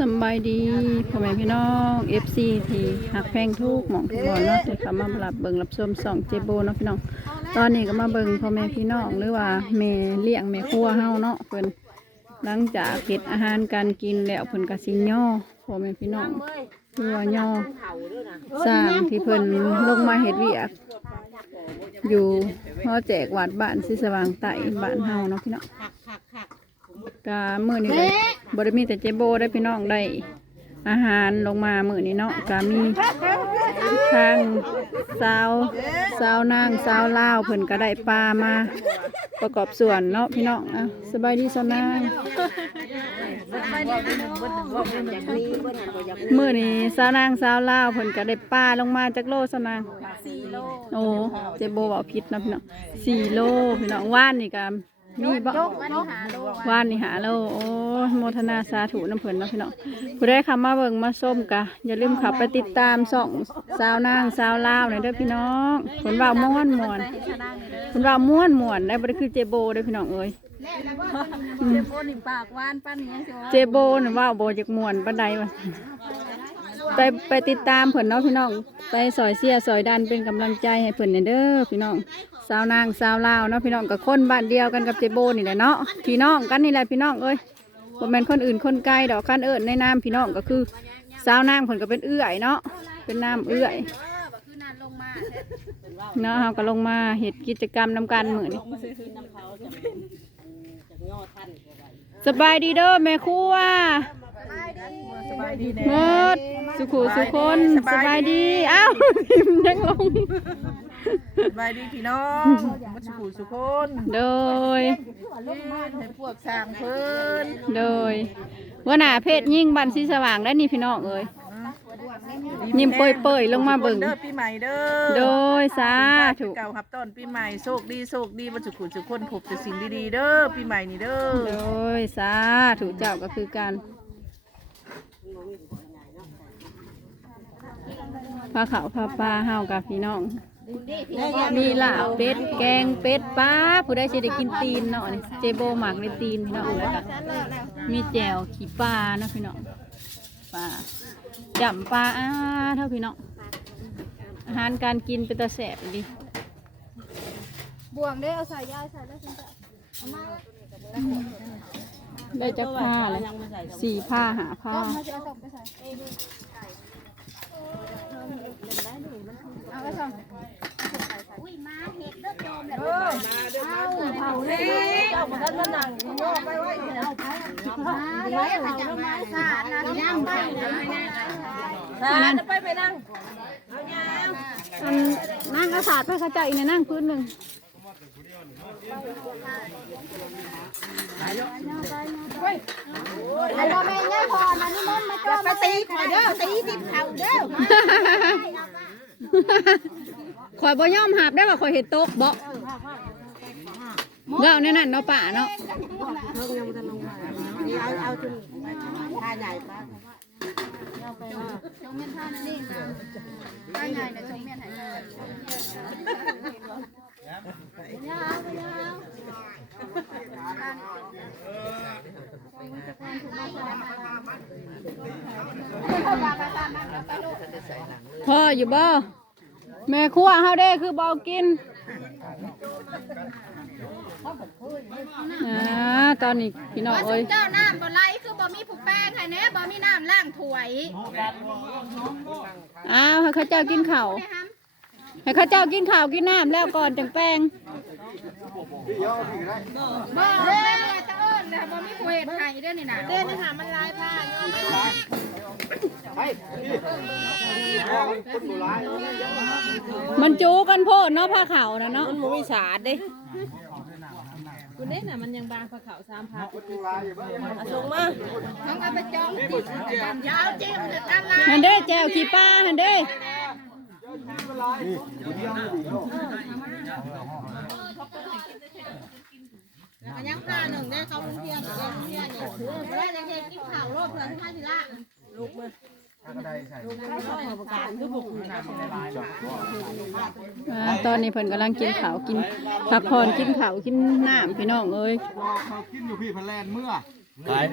สบายดีพ่อแม่พี่น้อง FC ที่หักแพงทุกหมองทุกบอลเนาะที่เขามารับเบิ่งรับชมสองเจโบเนาะพี่น้อง ตอนนี้ก็มาเบิ่งพ่อแม่พี่น้องหรือว่าแม่เลี้ยงแม่ครัวเฮาเนาะเพิ่นหลังจากเฮ็ดอาหารการกินแล้วเพิ่นก็สิย่อพ่อแม่พี่น้องคือว่าย่อสร้างที่เพิ่นลงมาเฮ็ดเวียกอยู่ฮอแจกวัดบ้านสิสว่างใต้บ้านเฮาเนาะพี่น้อง กามื้อนี้เลยบ่ได้มีแต่เจโบได้พี่น้องได้อาหารลงมามื้อนี้เนาะกามีทางสาวสาวนางสาวลาวเพิ่นก็ได้ปลามาประกอบส่วนเนาะพี่น้องอะสบายดีสาวนางมื้อนี้สาวนางสาวลาวเพิ่นก็ได้ปลาลงมาจากโลสาวนาง4โลโอ้เจโบบอกผิดนะพี่น้องสี่โลพี่น้องว่านนี่ก็ มีบ่วันนี้หาโลว่านนี่หาโลโอ้ยโมทนาสาธุน้ำเพิ่นเนาะพี่น้องผู้ได้คำมาเบิ่งมาส้มกะ อย่าลืมขับไปติดตามส่องสาวนางสาวลาวหน่อยเด้อพี่น้องเพิ่นว่าม่วนม่วนให้ชนะนี่เด้อเพิ่นว่าม่วนม่วนได้บ่ได้คือเจโบเด้อพี่น้องเอ้ยเจ็บโบนี่ปากหวานปั้นนี่ยังสิว่าเจโบน่ะว่าบ่จักม่วนปานใดวะ ไปไปติดตามเพิ่นเนาะพี่น้องไปซอยเสียซอยดันเป็นกำลังใจให้เพิ่นเด้อพี่น้องสาวนางสาวลาวเนาะพี่น้องกับคนบ้านเดียวกันกับเจโบนี่แหละเนาะพี่น้องกันนี่แหละพี่น้องเอ้ยบ่แม่นคนอื่นคนไกลดอกคันเอิญในนามพี่น้องก็คือสาวนางผลก็เป็นเอื้อยเนาะเป็นน้ำเอื้อยเออบ่คือนานลงมาเนาะเฮาก็ลงมาเฮ็ดกิจกรรมนำกันมื้อนี้สบายดีเด้อแม่ครัว หมดสุขุสุคนสบายดีอ้าวพิมพ์ยังลงสบายดีพี่น้องมัชผูสุคนโดยให้พวกสร้างเพิ่นโดยว่าหน้าเพศยิ่งบันสีสว่างได้นี่พี่น้องเอ้ยยิ้มเปื่อยๆลงมาเบิ่งเด้อปีใหม่เด้อโดยสาธุเก่าครับต้นปีใหม่โชคดีโชคดีมัชผูสุคนพบแต่สิ่งดีๆเด้อปีใหม่นี่เด้อโดยสาถูกเจ้าก็คือการ พาเขาวพาปลาเฮากับพี่น้อง มีลาบเป็ดแกงเป็ดปลาผู้ได้สิได้กินตีนเนาะนี่เจโบหมักในตีนพี่น้องแล้วก็มีแจ่วขี้ปลานะพี่น้องปลาจำปลาอ้าเท่าพี่น้องอาหารการกินเป็นตาแสบดีบวงเด้เอาใส่ยายใส่แล้วฉันจะได้จักผ้าเลยสี่ผ้าหาผ้าเอาจะเอา ไปใส่เอาไปส่งอุ้ยมาเห็ดเด้อโยมแหละเอาเผาเลยเจ้าบ่ทันมานั่งย่อไปไว้เอาเผามาแล้วเอาลงมาสาดนะนั่งไปนะอันนั้นไปไปนั่งอันนั่งกระสาดไปเข้าใจในนั่งพื้นหนึ่ง ไอ้บ่แม่ย่าพรอันนี้มันมาจ้อมาตีข่อยเด้อตีติดเข่าเด้อข่อยบ่ยอมหับได้ว่าข่อยเห็ดโต๊ะบ่เล่าในนั่นเนาะป่าเนาะเอาเอาจนท่าใหญ่ปะชงเมียนท่านั่นนี่นะท่าใหญ่นะชงเมียนไหนยาวไปยาวพ่ออยู่บ่แม่ครัวเฮาเด้คือบ่กินอ่าตอนนี้พี่น้องว่าเอ้ย เจ้าน้ำบ่ไหลคือบ่มีผู้แป้งให้แน่บ่มีน้ำล้างถ้วยอ้าวให้เขาเจ้ากินข้าว ให้เขาเจ้ากินข้าวกินน้ำแล้วก่อนจังแป้งบ่แม่จะเอิ้นแล้วบ่มีผู้เฮ็ดให้เด้อนี่น่ะเด้อนี่ค่ะมันลายผ้าอยู่มันจูกันโพดเนาะผ้าขาวนะเนาะมันบ่มีสาดเด้คุณได้น่ะมันยังบางพะเขาสามพันเอาส่งมาต้องเอาไปจองติดกันยาวจิ้มเลยกันลายฮันเด้แจวขี้ป้าฮันเด้ แล้วก็ยังปลาหนึ่งได้เขาลุงเพียงกับลุงเพียงเนี่ยถือบ่ได้จะเฮ็ดกินข้าวรอบเพิ่นให้สิละอ่าตอนนี้เพิ่นกำลังกินข้าวกินผักผ่อนกินข้าวกินน้ำพี่น้องเอ้ย เขากินอยู่พี่พันแลนเมื่อ ขาย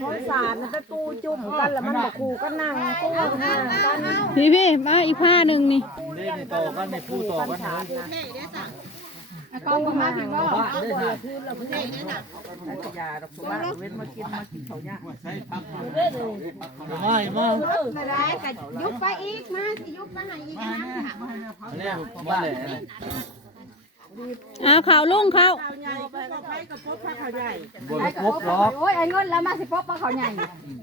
คนสารไปปูจุ่มกันแล้วมันมาคูกันนั่งปูนั่งกันพี่พี่มาอีกผ้าหนึ่งนี่นี่ในต่อกันในผู้ต่อกันเลยปูมาพี่ว่ายาดอกสุมาเว้นมากินมากินเขาเนี่ยไม่มาได้ก็ยุบไปอีกมาสิยุบไปให้อีกนะเนี่ยมาเลย อ้าวข่าวลุงเขาบนครบหรอกโอ้ยไอ้เงินแล้วมาสิปบมาเขาใหญ่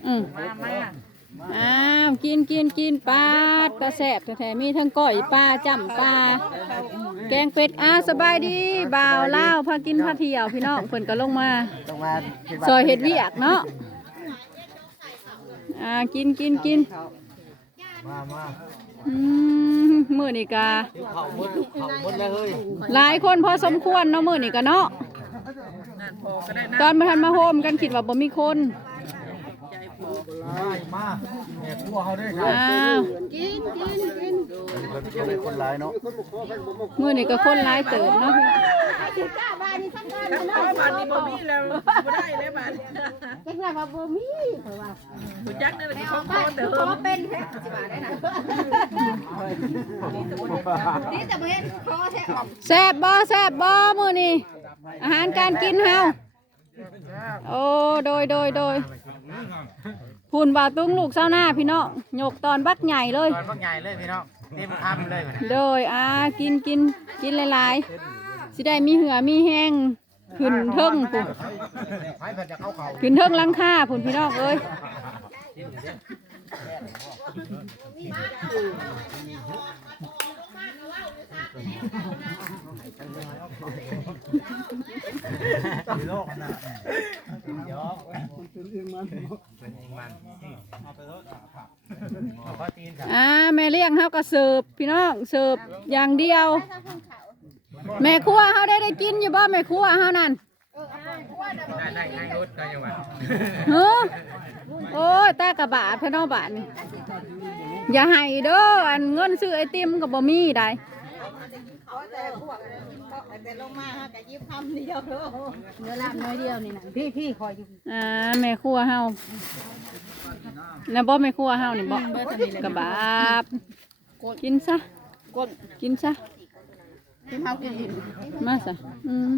อืมมามาอ้าวกินกินกินปลาตะแสบแท้ๆมีทั้งก้อยปลาจ้ำปลาแกงเป็ดอ้าวสบายดีบ่าวเล่าวพากินพาเที่ยวพี่น้องเพิ่นก็ลงมาต้องมาซอยเห็ดเวียกเนาะอ่ากินกินกิน มามา อืมมื้อนี้กะเขาหมดเขาหมดแล้วเฮ้ยหลายคนพอสมควรเนาะมื้อนี้กาเนาะนั่นพอก็ได้นะตอนมาทันมาโฮมกันคิดว่าบ่มีคน มามาแม่พวกเขาด้วยครับอ้าวกินกินกินเป็นคนร้ายเนาะมื้อนี้ก็คนหลายเติบเนาะสิกล้าบานนี่สักการถ้านะพ่อบานนี้บ่มีแล้วบ่ได้แล้วบานจังได๋ว่าบ่มีเพิ่นว่าผู้จักนี่เป็นของบ้าพ่อนเดิขอมเป็นแท้สิบาทได้นะนี่จะบ่เห็นขอแท้ออกแซ่บบ่แซ่บบ่มื้อนี้อาหารการกินเฮาโอ้โดยโดยโดย พุ่นบ่าวตุ้งลูกเศร้าหน้าพี่น้องยกตอนบักใหญ่เลย ตอนพวกใหญ่เลยพี่น้องเต็มคำเลยโดยอ่ากินกินกินหลายๆสิได้มีเหือมีแห้งขึ้นเทิงพุ่นไผ่ผัดจะเข้าเขาขึ้นเทิงหลังคาพุ่นพี่น้องเอ้ย โลกนะยอกเป็นเองมันเป็นเองมันเอาไปรถเอาข้ อตีนครับอ่าแม่เลี้ยงเฮาก็เสิร์ฟพี่น้องเสิร์ฟอย่างเดียว แม่ครัวเฮาได้ได้กินอยู่บ่แม่ครัวเฮานั่นได้ได้ง่ายรถก็ยังว่าเฮ้อโอ้ยตากระบาดพี่น้องบาดนี่อย่าให้เด้ออันเงินซื้อไอติมก็บ่มีได้ เนื้อลาบน้อยเดียวนี่นะพี่พี่คอยอยู่อ่าแม่ครัวเฮาแล้วบ่แม่ครัวเฮานี่บ่กระบาบกินซะกินซะพี่เฮากินอิ่มมาซะอืม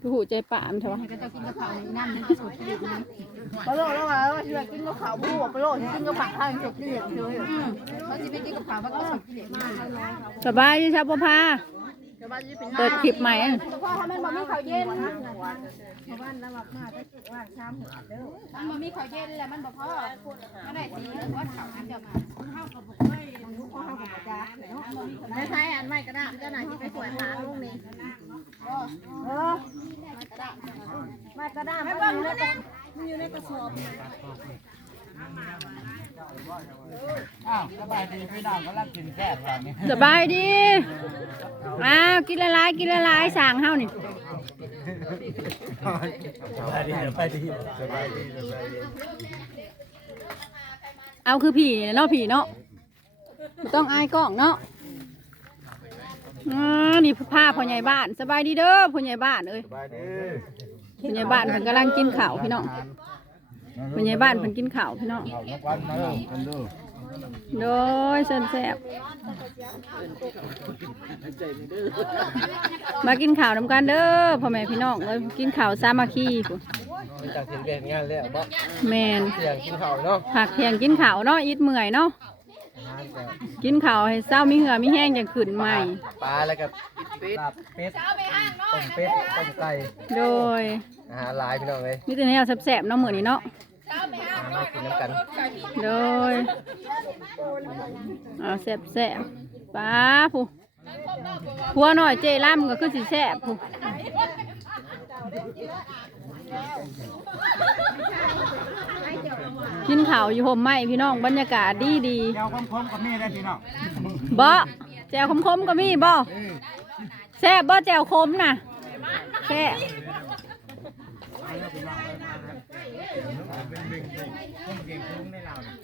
ผู้หูใจปามเถอะวะก็จะกินกะเพราในน้ำนี่สุดที่นะปลาโลแล้วว่าว่าสิกินกะเพราบ่ปลาโลกินกะเพราทางสุดที่เฉยเขาสิไปกินกะเพราว่าก็สุดที่มากสบายดีครับพ่อพา เปิดคลิปใหม่อะพราะถ้ามันบ่มีข้าวเย็นเพราะว่าน้ำมักมากว่าชามหัวเด้อมันบ่มีข้าวเย็นแล้วมันบ่พอมันได้สีว่าข้าวอันเดียวมาเฮาก็บ่เคยมันรู้เฮาก็บ่จ้าไม่ใช่อันไม่กระดาษเจ้าหน้าที่ไปสวยหาลุงนี่เออไม่กระดาษไม่บ่รู้นะมันอยู่ในกระสอบ อ้าวสบายดีพี่น้องก็รักกินแค่แบบนี้สบายดีอ้าวกินละลายกินละลายสั่งเฮานี่สบายดีสบายดีสบายดีสบายดีเอาคือผีเนาะผีเนาะบ่ต้องอายกล้องเนาะอ่านี่ผ้าพ่อใหญ่บ้าน สบายดีเด้อพ่อใหญ่บ้านเอ้ยสบายดีพ่อใหญ่บ้านเพิ่นกำลังกินข้าวพี่น้อง พ่อใหญ่บ้านเพิ่นกินข้าวพี่น้องเอาทุกวันมาเลยกันดูโดยเส้นแซ่บมากินข้าวนำกันเด้อพ่อแม่พี่น้องเอ้ยกินข้าวสามัคคีพุ่นจากเห็นเป็นงานแล้วบ่แมนเสียงกินข้าวเนาะผักเที่ยงกินข้าวเนาะอิดเมื่อยเนาะงานกับกินข้าวให้เศร้ามีเหงื่อมีแห้งอย่างขึ้นใหม่ปลาแล้วกับเป็ดเป็ดต้มเป็ดต้มไก่โดยอาหารหลายพี่น้องเลยมีแต่แนวแซ่บๆเนาะมื้อนี้เนาะ มากินน้ำกันโดยอ่าแซ่บๆป้าผู้ผัวหน่อยเจล่ำก็คือสิแซ่บผู้กินข้าวอยู่ห่มไม้พี่น้องบรรยากาศดีดีเจ้าคมคมกับนี่ได้พี่น้องๆบ่แจวคมๆก็มีบ่แซ่บบ่แจวคมน่ะแซ่บ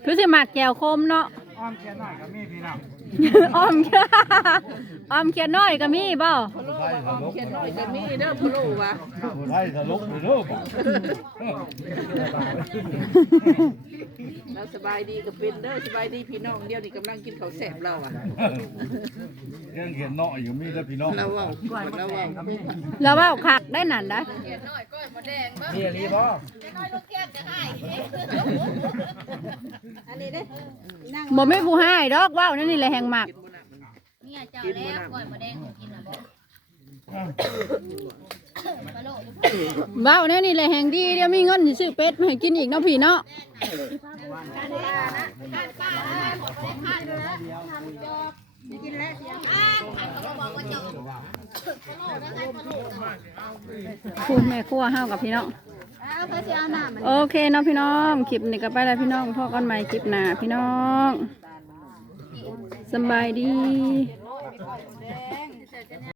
คือสิหมักแจวคมเนาะ อ้อมแค่น้อยกับมีพี่น้อง อ้อม อ้อมเขียนน้อยก็มีบ่ พะโล้ว่าออมเขียนน้อยจะมีเด้อพะโล้ว่ะไทยทะลุเลยลูกเราสบายดีก็เป็นเด้อสบายดีพี่น้องเดี๋ยวนี้กำลังกินข้าวแซ่บเราอะยังเขียนเนาะอยู่มีแล้วพี่น้องเราเว่าเราเว่าแล้วว่าคักได้นั่นได้นี่รีบ่อันนี้เด้นั่งบ่มีผู้ให้ดอกว้าวนั่นนี่แหละแห่งมักเนี่ยเจ้าแล้วก้อยมาแดงกินแล้ บ้าวนั่นนี่แหละแห่งดีเดี๋ยวมีเงินสิซื้อเป็ดมาให้กินอีกเนาะพี่เนาะคุณแม่ครัวห้าวกับพี่น้องเอาไปสิเอาน้ำมันโอเคเนาะพี่น้องคลิปนี้ก็ไปแล้วพี่น้องพ่อกันใหม่คลิปหน้าพี่น้องสบายดี